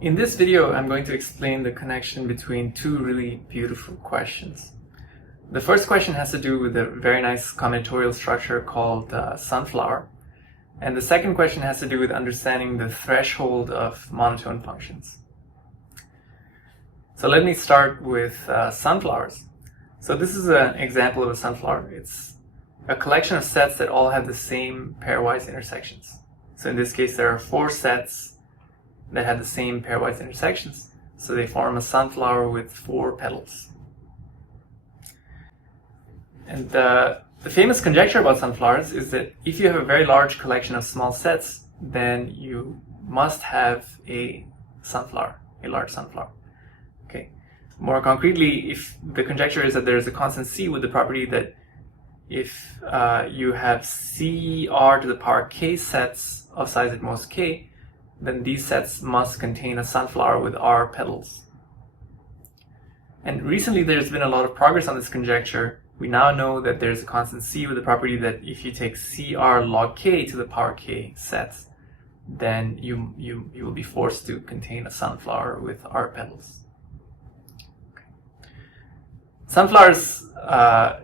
In this video, I'm going to explain the connection between two really beautiful questions. The first question has to do with a very nice combinatorial structure called sunflower. And the second question has to do with understanding the threshold of monotone functions. So let me start with sunflowers. So this is an example of a sunflower. It's a collection of sets that all have the same pairwise intersections. So in this case, there are 4 sets that have the same pairwise intersections. So they form a sunflower with 4 petals. And the famous conjecture about sunflowers is that if you have a very large collection of small sets, then you must have a sunflower, a large sunflower. Okay. More concretely, if the conjecture is that there is a constant C with the property that if you have CR to the power k sets of size at most k, then these sets must contain a sunflower with R petals. And recently there's been a lot of progress on this conjecture. We now know that there's a constant C with the property that if you take CR log k to the power k sets, then you will be forced to contain a sunflower with R petals. Okay. Sunflowers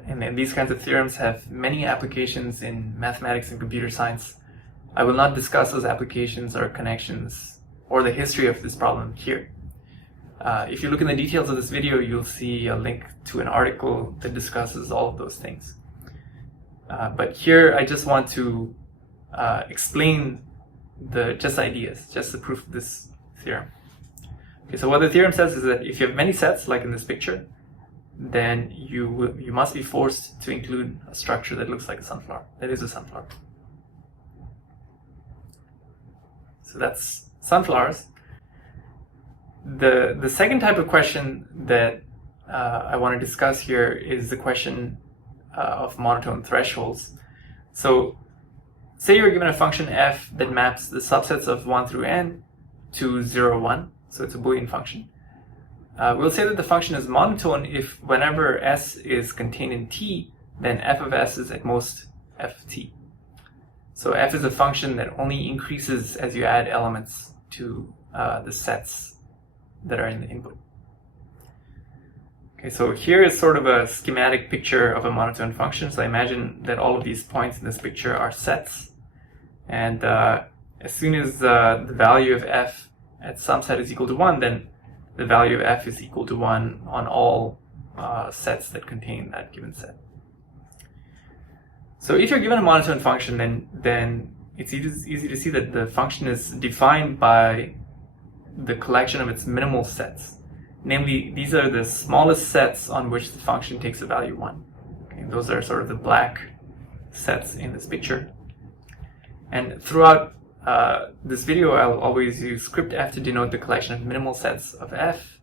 and these kinds of theorems have many applications in mathematics and computer science. I will not discuss those applications or connections or the history of this problem here. If you look in the details of this video, you'll see a link to an article that discusses all of those things. But here I just want to explain just ideas, just the proof of this theorem. Okay, so what the theorem says is that if you have many sets, like in this picture, then you must be forced to include a structure that looks like a sunflower, that is a sunflower. So that's sunflowers. The second type of question that I want to discuss here is the question of monotone thresholds. So say you're given a function f that maps the subsets of 1 through n to 0, 1. So it's a Boolean function. We'll say that the function is monotone if whenever s is contained in t, then f of s is at most f of t. So f is a function that only increases as you add elements to the sets that are in the input. Okay, so here is sort of a schematic picture of a monotone function. So I imagine that all of these points in this picture are sets. And as soon as the value of f at some set is equal to 1, then the value of f is equal to 1 on all sets that contain that given set. So if you're given a monotone function, then it's easy to see that the function is defined by the collection of its minimal sets. Namely, these are the smallest sets on which the function takes a value 1. Okay, those are sort of the black sets in this picture. And throughout this video, I'll always use script f to denote the collection of minimal sets of f.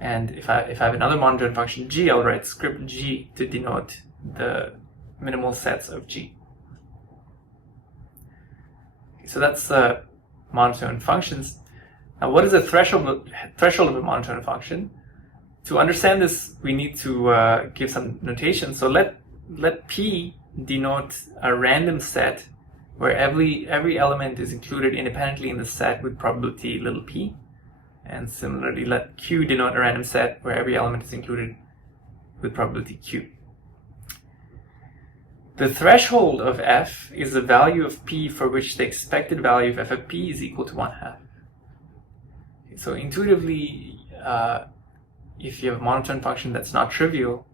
And if I have another monotone function g, I'll write script g to denote the minimal sets of g. Okay, so that's monotone functions. Now, what is the threshold of a monotone function? To understand this, we need to give some notation. So let P denote a random set where every element is included independently in the set with probability little p. And similarly, let Q denote a random set where every element is included with probability q. The threshold of f is the value of p for which the expected value of f of p is equal to 1/2. Okay, so intuitively, if you have a monotone function that's not trivial,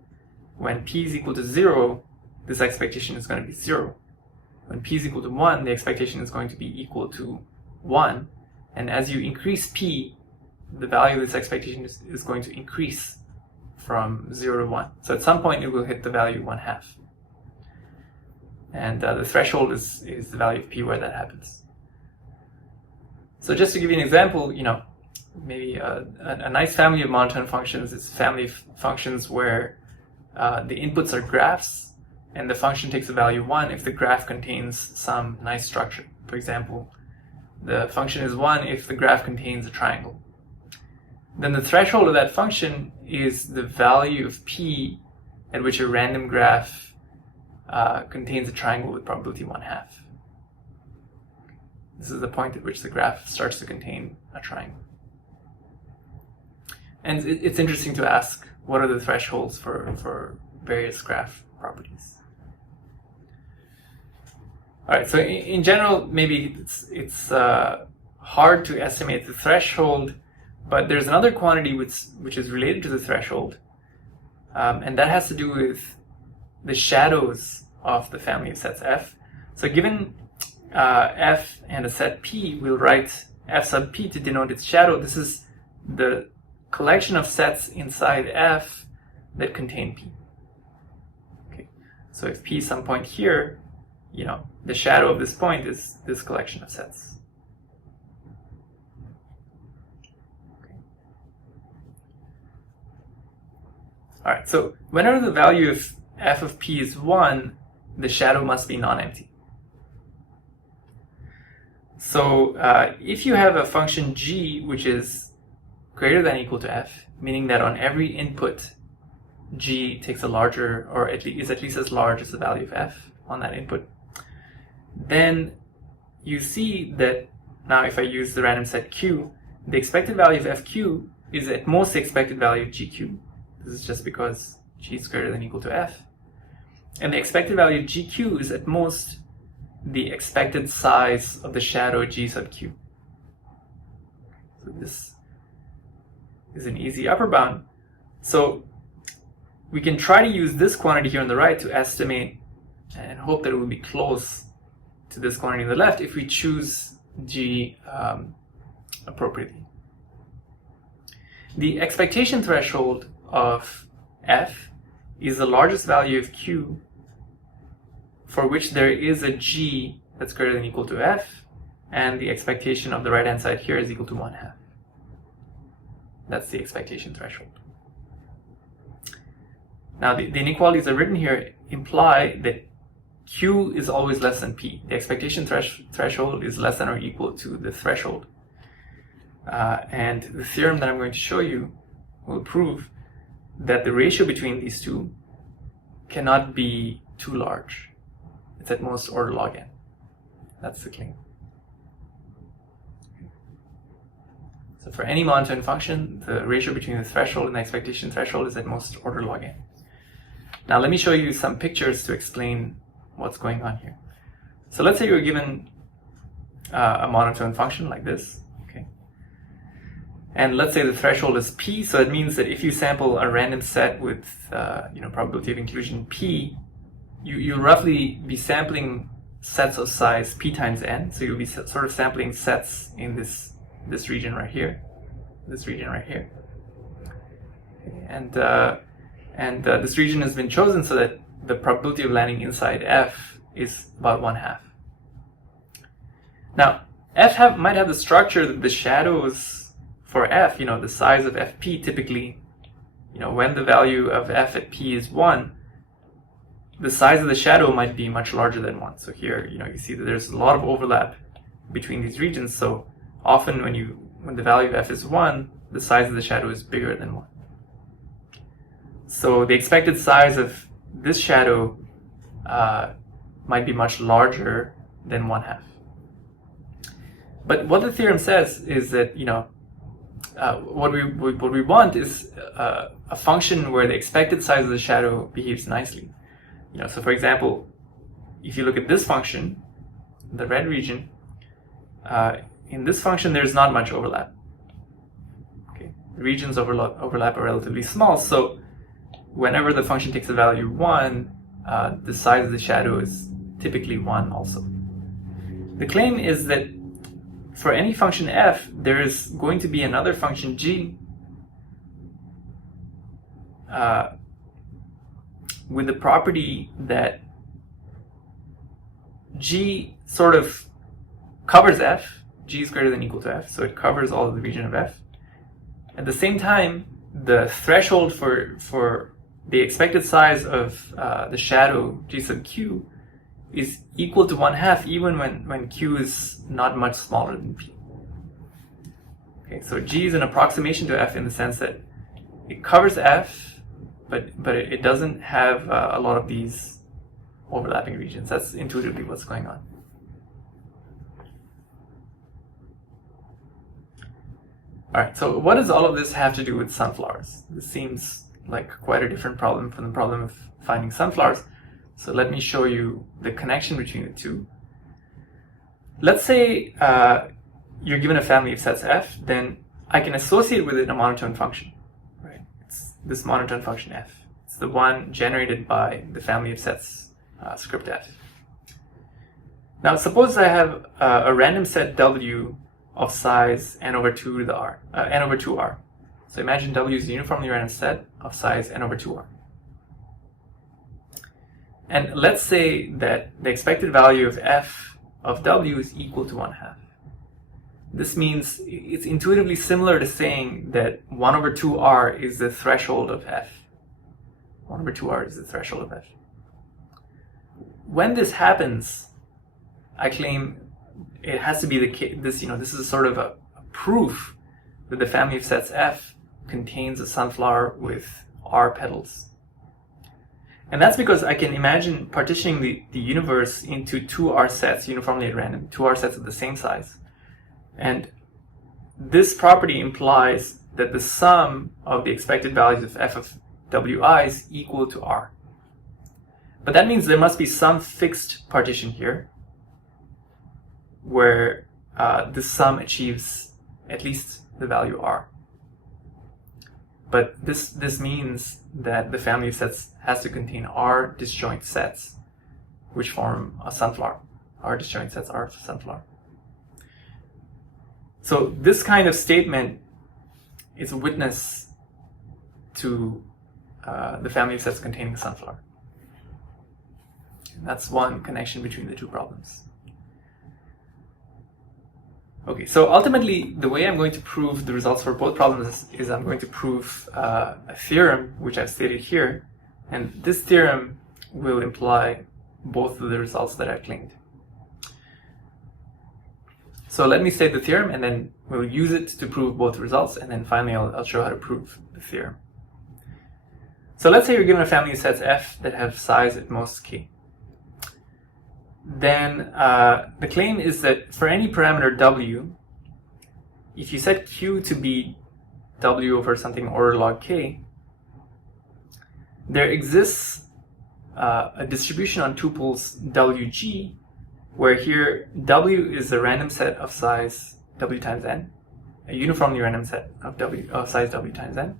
when p is equal to 0, this expectation is going to be 0. When p is equal to 1, the expectation is going to be equal to 1. And as you increase p, the value of this expectation is going to increase from 0 to 1. So at some point, it will hit the value 1/2. And the threshold is the value of p where that happens. So just to give you an example, maybe a nice family of monotone functions is a family of functions where the inputs are graphs, and the function takes a value 1 if the graph contains some nice structure. For example, the function is 1 if the graph contains a triangle. Then the threshold of that function is the value of p at which a random graph contains a triangle with probability 1/2. This is the point at which the graph starts to contain a triangle. And it's interesting to ask, what are the thresholds for various graph properties? All right, so in general, maybe it's hard to estimate the threshold, but there's another quantity which is related to the threshold, and that has to do with the shadows of the family of sets F. So given F and a set P, we'll write F sub P to denote its shadow. This is the collection of sets inside F that contain P. Okay, so if P is some point here, the shadow of this point is this collection of sets. Okay. All right, so whenever the value of f of p is 1, the shadow must be non-empty. So if you have a function g which is greater than or equal to f, meaning that on every input g takes a larger, or is at least as large as the value of f on that input, then you see that now if I use the random set q, the expected value of fq is at most the expected value of gq. This is just because g is greater than or equal to f. And the expected value of gq is at most the expected size of the shadow g sub q. So this is an easy upper bound. So we can try to use this quantity here on the right to estimate and hope that it will be close to this quantity on the left if we choose g appropriately. The expectation threshold of f is the largest value of q for which there is a g that's greater than or equal to f, and the expectation of the right hand side here is equal to 1/2. That's the expectation threshold. Now the inequalities that are written here imply that q is always less than p. The expectation threshold is less than or equal to the threshold. And the theorem that I'm going to show you will prove that the ratio between these two cannot be too large. It's at most order log n. That's the claim. So for any monotone function, the ratio between the threshold and the expectation threshold is at most order log n. Now let me show you some pictures to explain what's going on here. So let's say you're given a monotone function like this, okay? And let's say the threshold is p, so it means that if you sample a random set with probability of inclusion p, you'll roughly be sampling sets of size p times n. So you'll be sort of sampling sets in this region right here, this region right here, and this region has been chosen so that the probability of landing inside f is about 1/2. Now f might have the structure that the shadows for f, the size of fp typically, when the value of f at p is 1, the size of the shadow might be much larger than 1. So here, you see that there's a lot of overlap between these regions. So often when the value of f is 1, the size of the shadow is bigger than 1. So the expected size of this shadow might be much larger than 1/2. But what the theorem says is that what we want is a function where the expected size of the shadow behaves nicely. So for example, if you look at this function, the red region, in this function there's not much overlap. Okay, the regions overlap are relatively small, so whenever the function takes a value 1, the size of the shadow is typically 1 also. The claim is that for any function f, there is going to be another function g with the property that g sort of covers f. G is greater than or equal to f, so it covers all of the region of f. At the same time, the threshold for the expected size of the shadow g sub q is equal to 1/2 even when q is not much smaller than p. Okay, so g is an approximation to f in the sense that it covers f, but it doesn't have a lot of these overlapping regions. That's intuitively what's going on. Alright, so what does all of this have to do with sunflowers? This seems like quite a different problem from the problem of finding sunflowers. So let me show you the connection between the two. Let's say you're given a family of sets f, then I can associate with it a monotone function. Right? It's this monotone function f. It's the one generated by the family of sets script f. Now suppose I have a random set w of size n over 2 to the r, n over 2r. So imagine w is a uniformly random set of size n over 2r. And let's say that the expected value of f of w is equal to 1/2. This means it's intuitively similar to saying that 1 over 2r is the threshold of f. 1 over 2r is the threshold of f. When this happens, I claim it has to be the case. This is sort of a proof that the family of sets f contains a sunflower with r petals. And that's because I can imagine partitioning the universe into 2r sets uniformly at random, 2r sets of the same size. And this property implies that the sum of the expected values of f of wi is equal to r. But that means there must be some fixed partition here where the sum achieves at least the value r. But this means that the family of sets has to contain r disjoint sets, which form a sunflower. R disjoint sets are a sunflower. So this kind of statement is a witness to the family of sets containing a sunflower. And that's one connection between the two problems. Okay, so ultimately, the way I'm going to prove the results for both problems is I'm going to prove a theorem, which I've stated here, and this theorem will imply both of the results that I've claimed. So let me state the theorem, and then we'll use it to prove both results, and then finally I'll show how to prove the theorem. So let's say you're given a family of sets f that have size at most k. Then the claim is that for any parameter w, if you set q to be w over something order log k, there exists a distribution on tuples wg, where here w is a random set of size w times n, a uniformly random set of size w times n,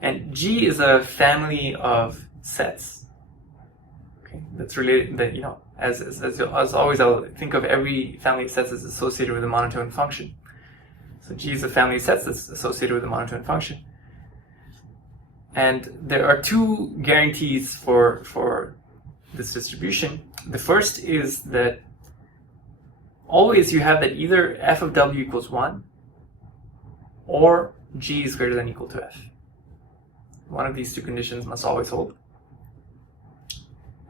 and g is a family of sets. Okay, that's related. That as always, I'll think of every family of sets as associated with a monotone function. So G is a family of sets that's associated with a monotone function. And there are two guarantees for this distribution. The first is that always you have that either f of w equals 1 or G is greater than or equal to f. One of these two conditions must always hold.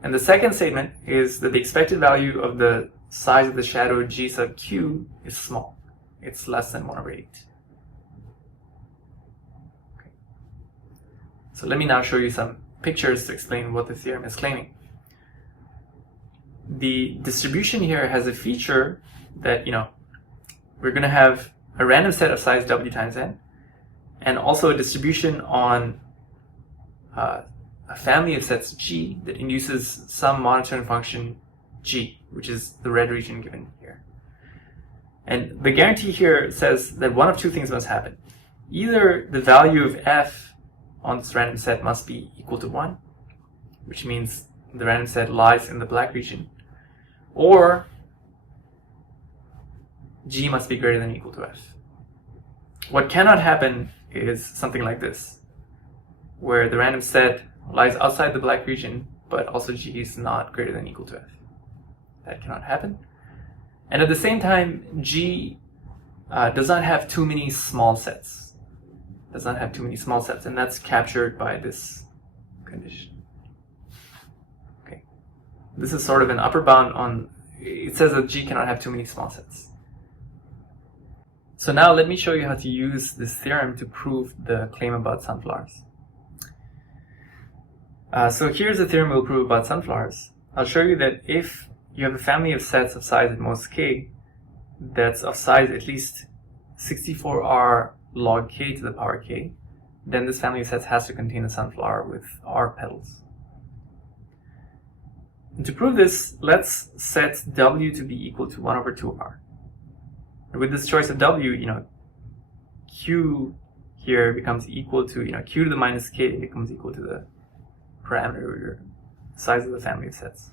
And the second statement is that the expected value of the size of the shadow G sub q is small. It's less than 1 over 8. Okay. So let me now show you some pictures to explain what the theorem is claiming. The distribution here has a feature that, we're going to have a random set of size w times n, and also a distribution on a family of sets G that induces some monotone function G, which is the red region given here. And the guarantee here says that one of two things must happen. Either the value of f on this random set must be equal to 1, which means the random set lies in the black region, or G must be greater than or equal to f. What cannot happen is something like this, where the random set lies outside the black region, but also G is not greater than or equal to f. That cannot happen. And at the same time, G does not have too many small sets. And that's captured by this condition. Okay. This is sort of an upper bound on, it says that G cannot have too many small sets. So now let me show you how to use this theorem to prove the claim about sunflowers. So here's the theorem we'll prove about sunflowers. I'll show you that if you have a family of sets of size at most k that's of size at least 64r log k to the power k, then this family of sets has to contain a sunflower with r petals. And to prove this, let's set w to be equal to 1 over 2r. With this choice of w, q here becomes equal to, q to the minus k becomes equal to the parameter or size of the family of sets.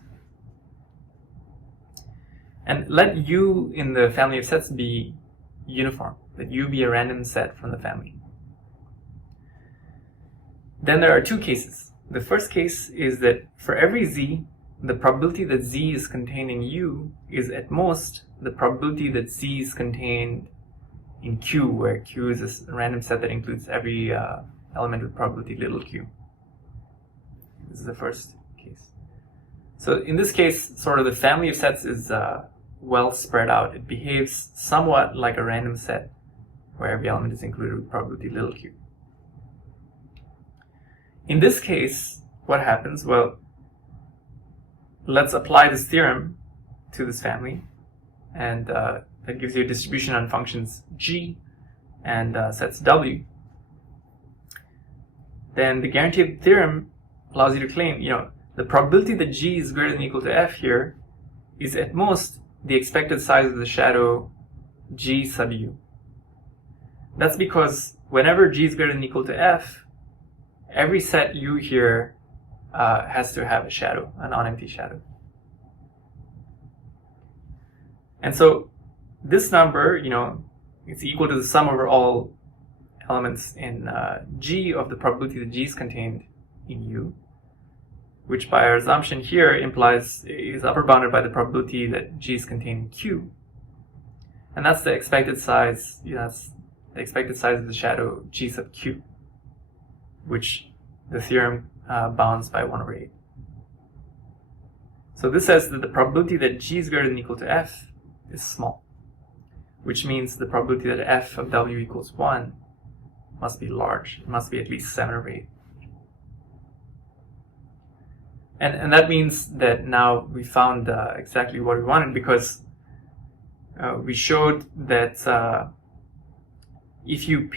And let u in the family of sets be uniform. Let u be a random set from the family. Then there are two cases. The first case is that for every z, the probability that z is contained in u is at most the probability that z is contained in q, where q is a random set that includes every element with probability little q. This is the first case. So in this case, sort of the family of sets is well spread out. It behaves somewhat like a random set where every element is included with probability little q. In this case, what happens? Well, let's apply this theorem to this family, and that gives you a distribution on functions g and sets w. Then the guarantee of the theorem allows you to claim, the probability that g is greater than or equal to f here is at most the expected size of the shadow g sub u. That's because whenever g is greater than or equal to f, every set u here has to have a shadow, a non-empty shadow. And so this number, it's equal to the sum over all elements in g of the probability that g is contained in u, which by our assumption here is upper bounded by the probability that g is contained in q. And that's the expected size, that's the expected size of the shadow g sub q, which the theorem bounds by 1 over 8. So this says that the probability that g is greater than or equal to f is small, which means the probability that f of w equals 1 must be large. It must be at least 7 over 8. And that means that now we found exactly what we wanted, because we showed that if you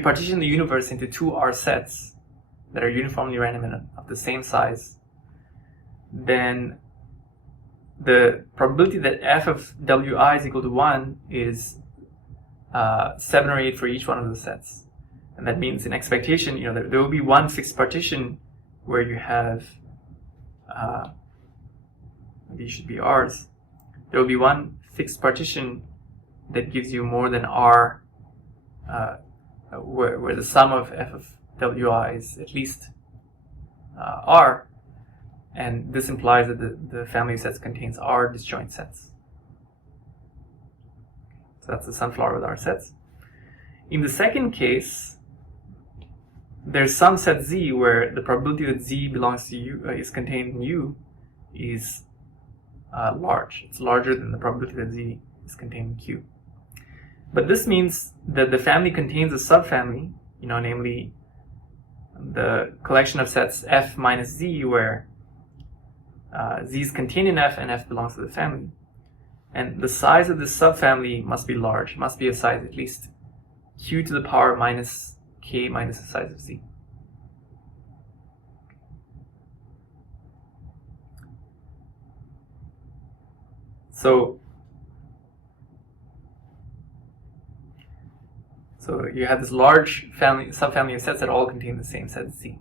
partition the universe into two R sets that are uniformly random and of the same size, then the probability that f of wi is equal to 1 is 7 or 8 for each one of the sets. And that means in expectation, there will be one fixed partition where you have, these should be R's. There will be one fixed partition that gives you more than R, where the sum of f of wi is at least R, and this implies that the family of sets contains R disjoint sets. So that's the sunflower with R sets. In the second case, there's some set z where the probability that z belongs to u is contained in u is large. It's larger than the probability that z is contained in q. But this means that the family contains a subfamily, namely the collection of sets f minus z, where z is contained in f and f belongs to the family. And the size of this subfamily must be large. It must be a size at least q to the power minus k minus the size of z. So you have this large subfamily of sets that all contain the same set z.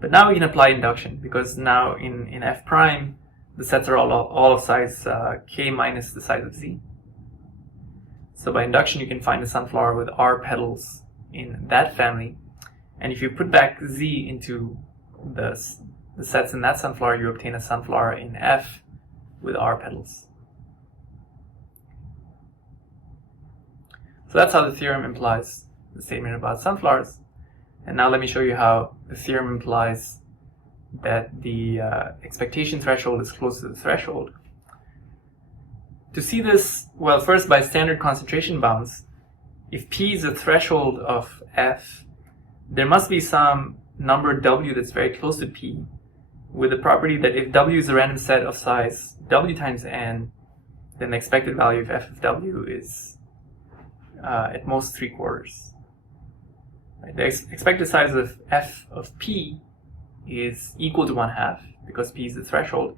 But now we can apply induction, because now in f prime, the sets are all of size k minus the size of z. So by induction, you can find a sunflower with R petals in that family. And if you put back z into the sets in that sunflower, you obtain a sunflower in f with R petals. So that's how the theorem implies the statement about sunflowers. And now let me show you how the theorem implies that the expectation threshold is close to the threshold. To see this, well, first by standard concentration bounds, if p is a threshold of f, there must be some number w that's very close to p, with the property that if w is a random set of size w times n, then the expected value of f of w is at most 3/4. Right? The expected size of f of p is equal to 1/2 because p is the threshold.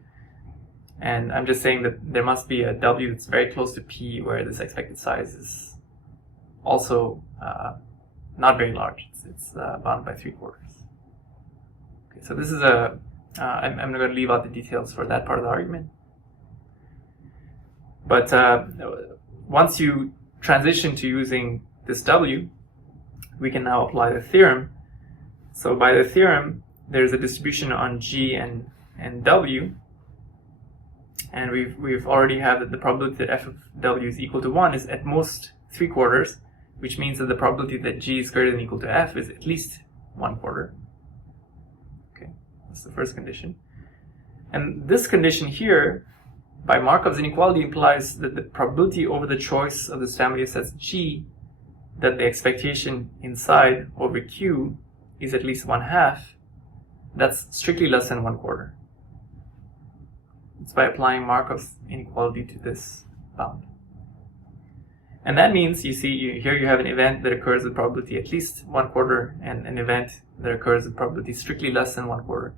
And I'm just saying that there must be a w that's very close to p where this expected size is also not very large. It's bounded by 3/4. Okay, so this is I'm going to leave out the details for that part of the argument. But once you transition to using this w, we can now apply the theorem. So by the theorem, there's a distribution on g and w, and we've already have that the probability that f of w is equal to 1 is at most 3/4, which means that the probability that g is greater than or equal to f is at least 1/4. Okay, that's the first condition. And this condition here, by Markov's inequality, implies that the probability over the choice of this family of sets G that the expectation inside over Q is at least 1/2, that's strictly less than 1/4. It's by applying Markov's inequality to this bound. And that means, you see, here you have an event that occurs with probability at least 1/4 and an event that occurs with probability strictly less than 1/4.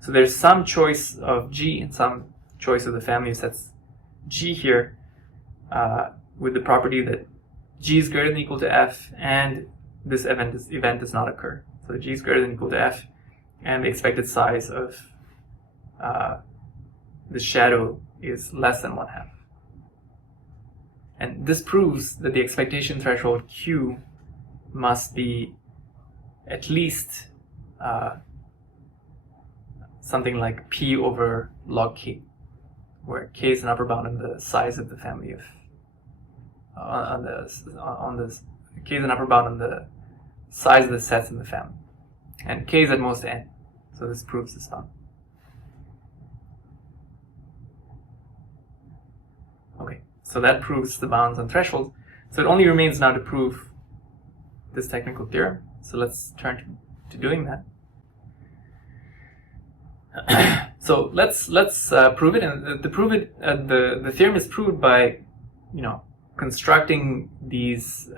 So there's some choice of G and some choice of the family of sets G here with the property that G is greater than or equal to F and this event does not occur. So G is greater than or equal to F and the expected size of the shadow is less than 1/2. And this proves that the expectation threshold Q must be at least something like P over log K, where K is an upper bound on the size of the family of K is an upper bound on the size of the sets in the family, and K is at most n. So this proves this bound. Okay, so that proves the bounds on thresholds. So it only remains now to prove this technical theorem. So let's turn to doing that. So let's prove it, and the theorem is proved by constructing these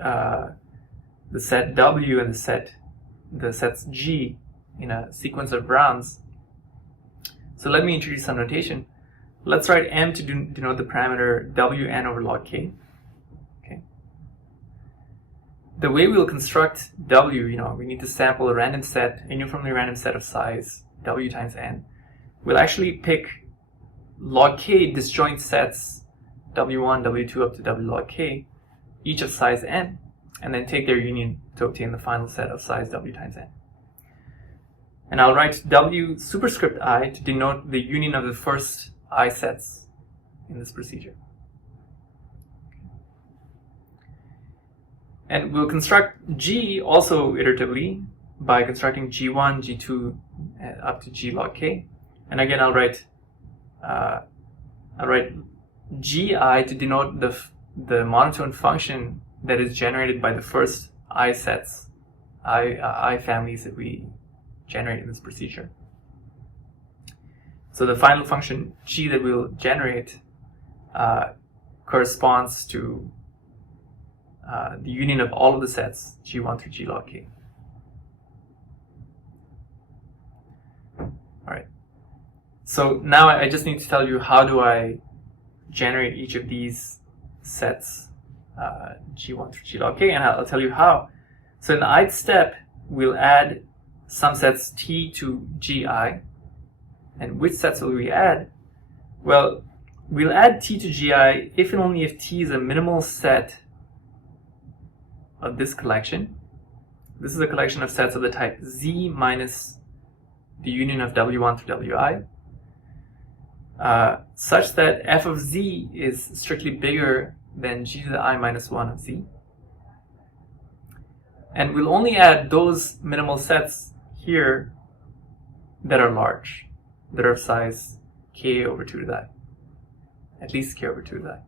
the set W and the sets G in a sequence of rounds. So let me introduce some notation. Let's write M to denote the parameter Wn over log K. Okay. The way we'll construct W, we need to sample a random set, a uniformly random set of size W times n. We'll actually pick log K disjoint sets W1, W2 up to W log K, each of size n, and then take their union to obtain the final set of size W times n. And I'll write W superscript I to denote the union of the first I sets in this procedure. And we'll construct G also iteratively by constructing G1, G2 up to G log K. And again, I'll write Gi to denote the monotone function that is generated by the first I sets, I families that we generate in this procedure. So the final function G that we'll generate corresponds to the union of all of the sets G1 through G log K. All right. So now I just need to tell you how do I generate each of these sets G1 through G log K, and I'll tell you how. So in the ith step, we'll add some sets T to Gi. And which sets will we add? Well, we'll add T to Gi if and only if T is a minimal set of this collection. This is a collection of sets of the type Z minus the union of W1 through Wi, such that f of Z is strictly bigger than G to the I minus 1 of Z. And we'll only add those minimal sets here that are large, that are of size K over 2 to the I, at least K over 2 to the I.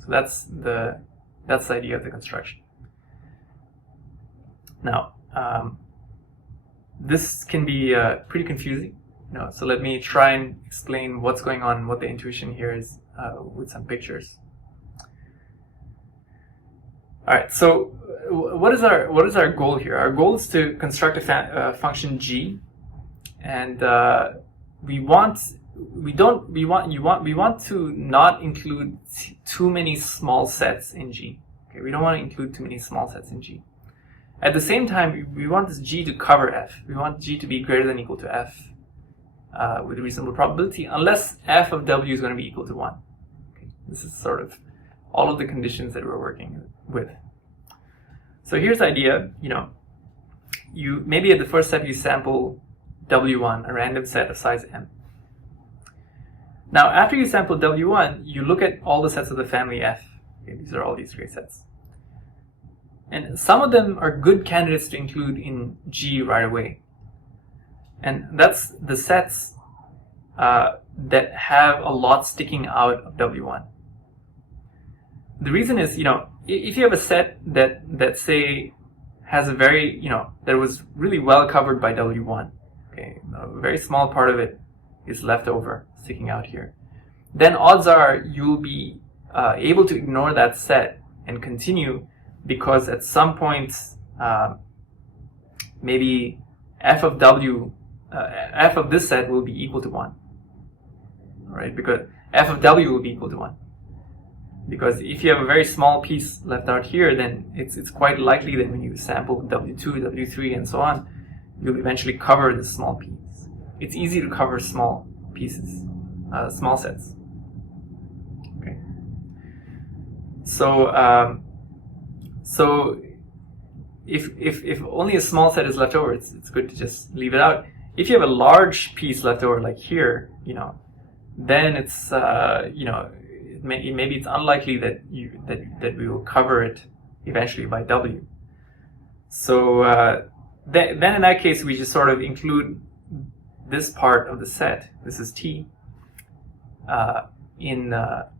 So that's the idea of the construction. Now, this can be pretty confusing, so let me try and explain what's going on, what the intuition here is with some pictures. All right, so what is our goal here? Our goal is to construct a function g, and we want to not include too many small sets in g. Okay, we don't want to include too many small sets in g. At the same time, we want this g to cover f. We want g to be greater than or equal to f with a reasonable probability, unless f of w is going to be equal to 1. Okay, this is sort of all of the conditions that we're working with. So here's the idea. You maybe at the first step you sample w1, a random set of size m. Now, after you sample w1, you look at all the sets of the family f. Okay, these are all these great sets. And some of them are good candidates to include in G right away. And that's the sets that have a lot sticking out of W1. The reason is, if you have a set that say has a very, that was really well covered by W1, okay, a very small part of it is left over, sticking out here, then odds are you'll be able to ignore that set and continue, because at some point maybe f of w, f of this set will be equal to 1, right? Because f of w will be equal to 1. Because if you have a very small piece left out here, then it's quite likely that when you sample w2, w3, and so on, you'll eventually cover this small piece. It's easy to cover small pieces, small sets. Okay. So if only a small set is left over, it's good to just leave it out. If you have a large piece left over, like here, then it's maybe it's unlikely that we will cover it eventually by w. So then in that case, we just sort of include this part of the set. This is t in the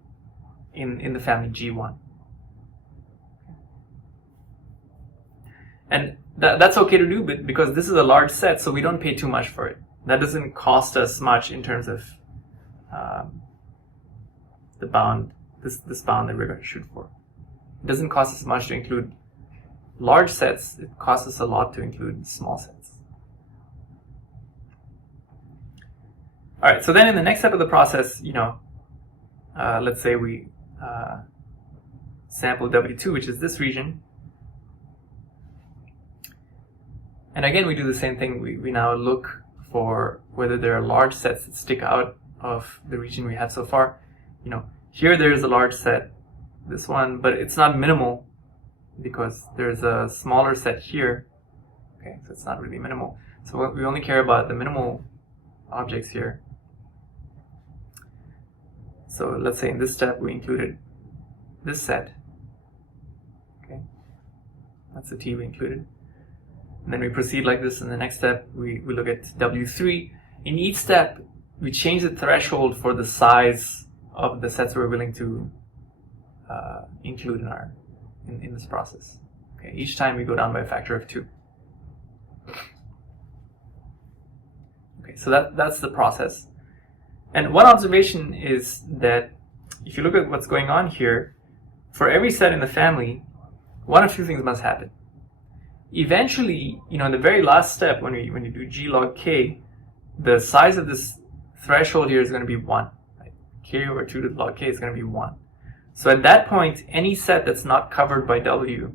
family G1. And that's okay to do, but because this is a large set, so we don't pay too much for it. That doesn't cost us much in terms of the bound, this bound that we're going to shoot for. It doesn't cost us much to include large sets. It costs us a lot to include small sets. All right, so then in the next step of the process, let's say we sample W2, which is this region. And again, we do the same thing. We now look for whether there are large sets that stick out of the region we have so far. Here there's a large set, this one, but it's not minimal because there's a smaller set here. Okay, so it's not really minimal. So we only care about the minimal objects here. So let's say in this step we included this set. Okay, that's the T we included. And then we proceed like this. In the next step, we look at W3. In each step, we change the threshold for the size of the sets we're willing to include in this process. Okay, each time we go down by a factor of 2. Okay, so that's the process. And one observation is that if you look at what's going on here, for every set in the family, one of two things must happen. Eventually, in the very last step, when you do g log k, the size of this threshold here is going to be 1. Right? K over 2 to the log k is going to be 1. So at that point, any set that's not covered by w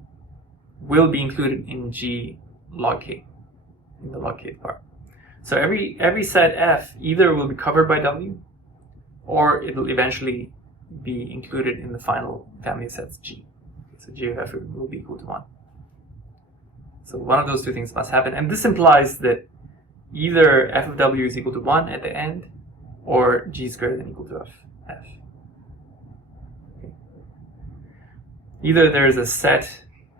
will be included in g log k, in the log k part. So every set f either will be covered by w, or it will eventually be included in the final family of sets g. So g of f will be equal to 1. So one of those two things must happen, and this implies that either f of w is equal to 1 at the end, or g is greater than or equal to f. Okay. Either there is a set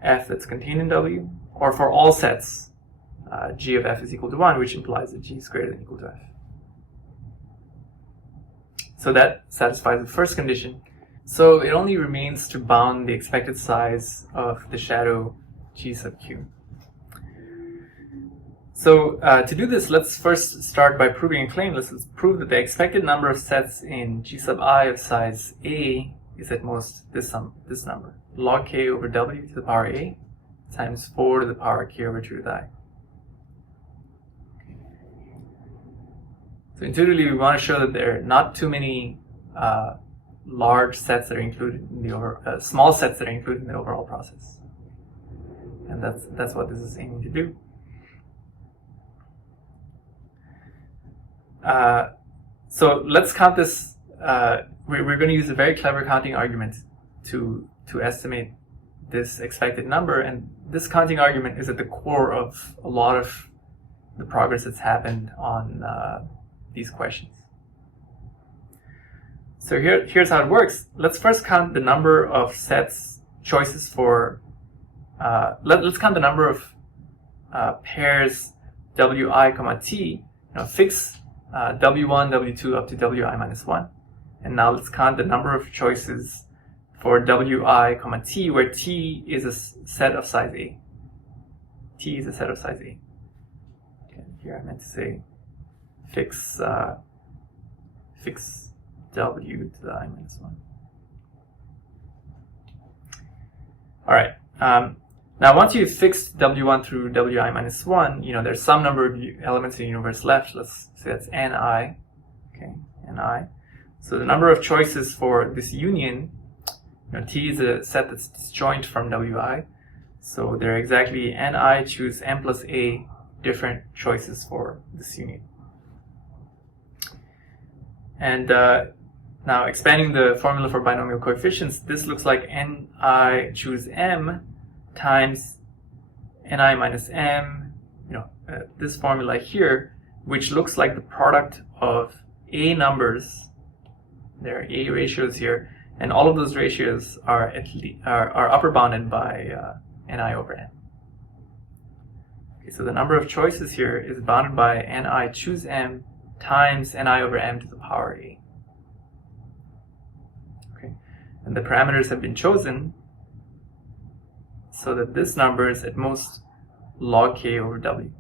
f that's contained in w, or for all sets, g of f is equal to 1, which implies that g is greater than or equal to f. So that satisfies the first condition. So it only remains to bound the expected size of the shadow g sub q. So to do this, let's first start by proving a claim. Let's prove that the expected number of sets in G sub I of size A is at most this number, log k over w to the power a times 4 to the power k over 2 to the I. Okay. So intuitively, we want to show that there are not too many large sets that are included in the small sets that are included in the overall process, and that's what this is aiming to do. So let's count this. We're going to use a very clever counting argument to estimate this expected number, and this counting argument is at the core of a lot of the progress that's happened on these questions. So here's how it works. Let's first count the number of choices for. Let's count the number of pairs wi, t. Fix w1, w2 up to wi minus 1. And now let's count the number of choices for wi, t, where t is a set of size a. T is a set of size a. Okay, here I meant to say fix w to the I minus 1. All right. Now, once you've fixed w1 through wi minus 1, there's some number of elements in the universe left. Let's say that's ni. Okay, ni. So the number of choices for this union, T is a set that's disjoint from wi. So there are exactly ni choose m plus a different choices for this union. And now expanding the formula for binomial coefficients, this looks like ni choose m times ni minus m, this formula here, which looks like the product of a numbers. There are a ratios here, and all of those ratios are upper bounded by ni over m. Okay, so the number of choices here is bounded by ni choose m times ni over m to the power a. Okay, and the parameters have been chosen so that this number is at most log k over w,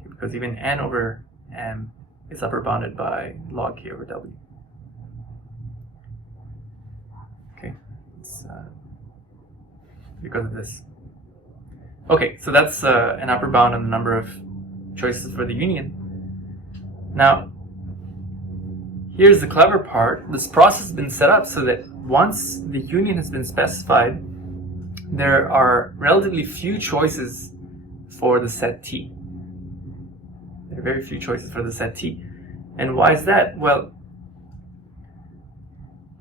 okay, because even n over m is upper bounded by log k over w. Okay, it's because of this. Okay, so that's an upper bound on the number of choices for the union. Now, here's the clever part. This process has been set up so that once the union has been specified, there are relatively few choices for the set T. There are very few choices for the set T. And why is that? Well,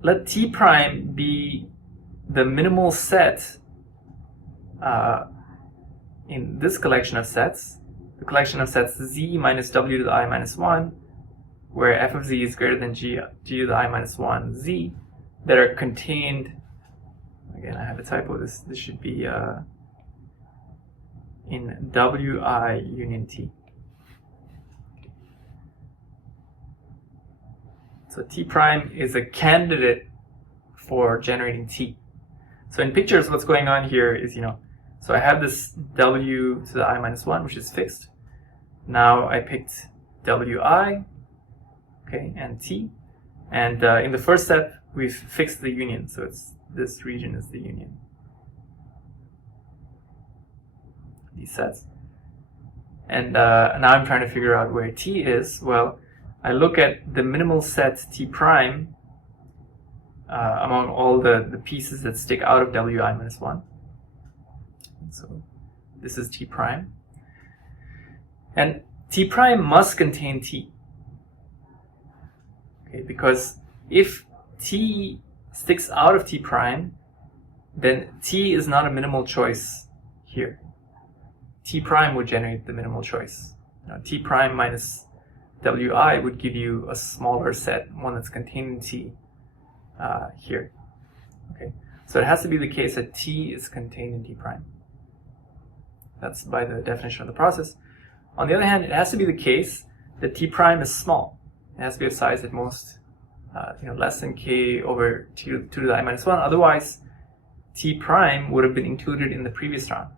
let T prime be the minimal set in this collection of sets, the collection of sets z minus w to the I minus 1, where f of z is greater than g to the I minus 1 z, that are contained. Again, I have a typo. This should be in wi union t. So t prime is a candidate for generating t. So in pictures, what's going on here is, so I have this w to the I minus 1, which is fixed. Now I picked wi, okay, and t. And in the first step, we've fixed the union. So this region is the union. These sets. And now I'm trying to figure out where t is. Well, I look at the minimal set t prime among all the pieces that stick out of wi minus 1. So this is t prime. And t prime must contain t. Okay, because if t sticks out of t prime, then t is not a minimal choice here. T prime would generate the minimal choice. T prime minus wi would give you a smaller set, one that's contained in t here. Okay, so it has to be the case that t is contained in t prime. That's by the definition of the process. On the other hand, it has to be the case that t prime is small. It has to be of size at most less than k over 2 to the I minus 1. Otherwise, t prime would have been included in the previous round.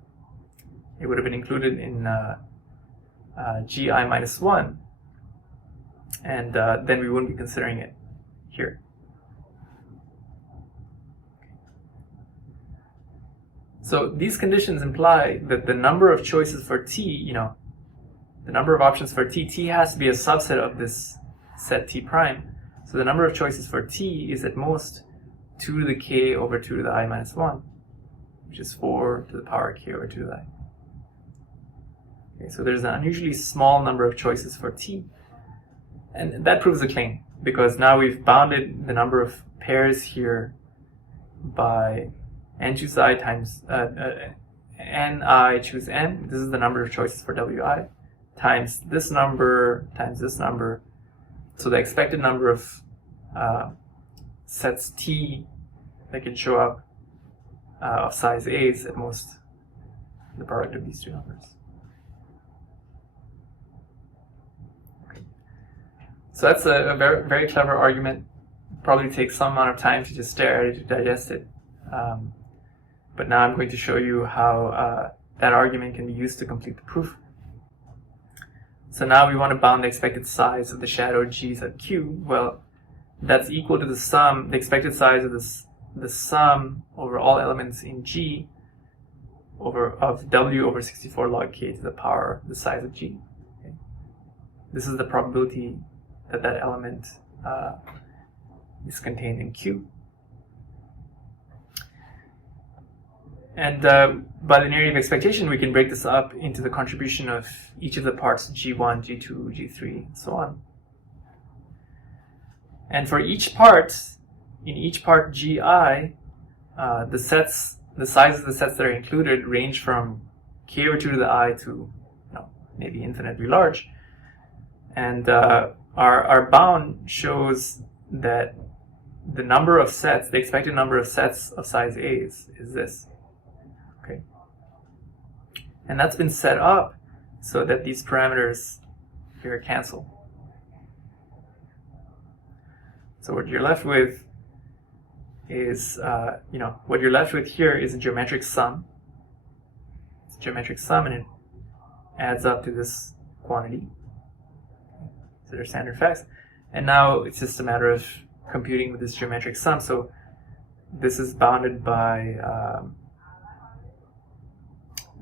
It would have been included in gi minus 1, and then we wouldn't be considering it here. So these conditions imply that the number of choices for t, the number of options for t has to be a subset of this set t prime. So the number of choices for t is at most 2 to the k over 2 to the I minus 1, which is 4 to the power k over 2 to the I. Okay, so there's an unusually small number of choices for t. And that proves the claim, because now we've bounded the number of pairs here by n choose I times n I choose n. This is the number of choices for wi, times this number times this number. So the expected number of sets t that can show up of size a is at most the product of these two numbers. Okay. So that's a very, very clever argument. Probably takes some amount of time to just stare at it, to digest it. But now I'm going to show you how that argument can be used to complete the proof. So now we want to bound the expected size of the shadow g sub q. Well, that's equal to the sum, the expected size of the sum over all elements in G of W over 64 log K to the power the size of G. Okay. This is the probability that that element is contained in Q. And by linearity of expectation, we can break this up into the contribution of each of the parts G1, G2, G3, and so on. And for each part, in each part Gi, the sizes of the sets that are included range from k over 2 to the I to maybe infinitely large. And our bound shows that the number of sets, the expected number of sets of size A is this. Okay. And that's been set up so that these parameters here cancel. So what you're left with is, what you're left with here is a geometric sum. It's a geometric sum, and it adds up to this quantity. So they're standard effects. And now it's just a matter of computing with this geometric sum. So this is bounded by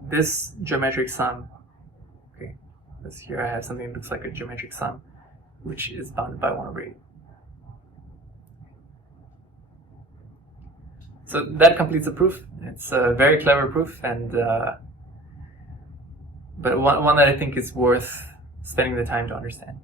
this geometric sum. Okay, because here I have something that looks like a geometric sum, which is bounded by 1 over 8. So that completes the proof. It's a very clever proof, and but one that I think is worth spending the time to understand.